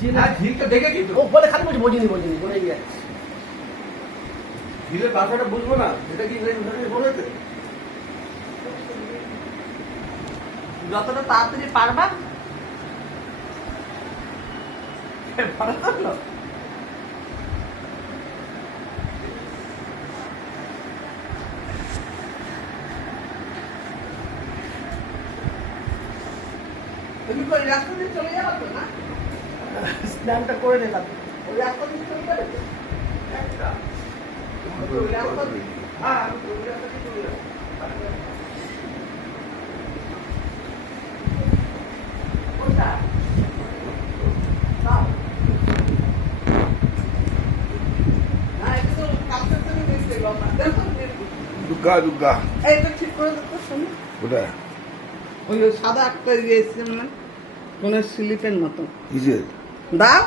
ঝিলটা দেখেছি তো। ও বলে খালি বলছি বুঝিনি বলে গিয়ে ঝিলের ভাষাটা বুঝবো না, এটা কি বলেছে? যতটা তাড়াতাড়ি পারবা তুমি ওই রাস্তা দিয়ে চলে যাবো তো না? স্নানটা করে নিলাম ওই রাস্তা দিয়ে চলে যাবে তো? একটা ওই রাস্তা দিয়ে হ্যাঁ, আমি তো ওই রাস্তা দিয়ে চলে যাবো। কোনটা? দাও। না, এটা তো কাপড়ের জন্য দেখতে লম্বা। দেখো, দুর্গা দুর্গা এইটা ঠিক করে দেখো শুনি। কোথায় ওই সাদা একটা ইয়ে এসছে মানে কোন স্লিপের মতো কিসের দাও।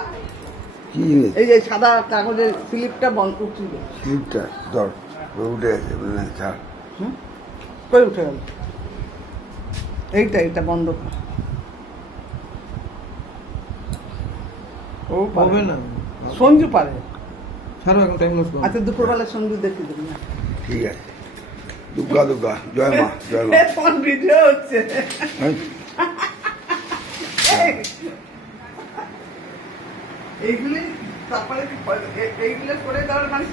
কি জিনিস এই যে সাদা কাগজের স্লিপটা বন্ধ উঠছিল। স্লিপটা ধর ও উঠে গেছে মানে ছাড় কই উঠে গেল? এটা বন্ধ কর। ও হবে না। সঞ্জু পারে। ছাড়ো, এখন টাইম লস করো। আচ্ছা দুপুরবেলা সঞ্জু দেখে দেবেন না। ঠিক আছে দুর্গা দুর্গা জয় মা জয় মা কোন ভিডিও হচ্ছে? হ্যাঁ? এইগুলি তারপরে এইগুলো করে দেওয়ার মানে